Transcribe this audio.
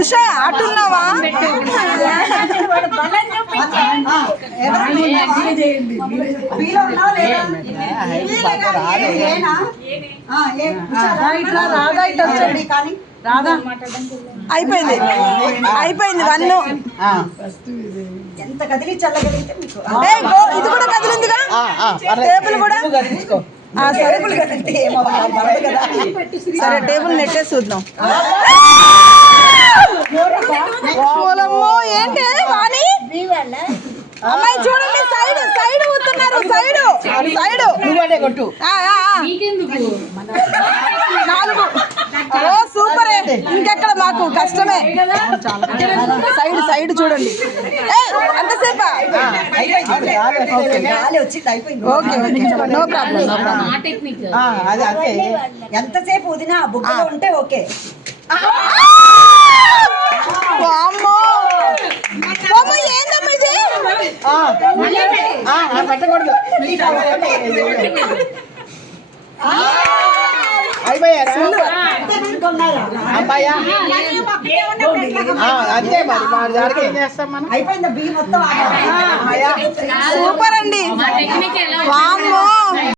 ఉషా అటున్నావా? అయిపోయింది అయిపోయింది. వన్ను ఎంత కదిలి చల్లగలిగితే ఇది కూడా కదిలిందిగా. టేబుల్ కూడా సరే టేబుల్ నెట్టే చూద్దాం. ఏంటి వాణి అమ్మాయి చూడండి, సైడ్ సైడ్ ఊతున్నారు. Side side super. ఇంకెక్కడ మాకు కష్టమే. సైడ్ సైడ్ చూడండి. ఎంతసేపా? Okay okay no problem. ఎంతసేపు వదినా బుక్కలో ఉంటే ఓకే. ఏందమ్మా ఇది? పెట్టకూడదు. అయిపోయారా అబ్బాయా? అంతే మరి దానికి ఏం చేస్తాం మనం. అయిపోయిందా బియ్యం మొత్తం? సూపర్ అండి. వామ్మో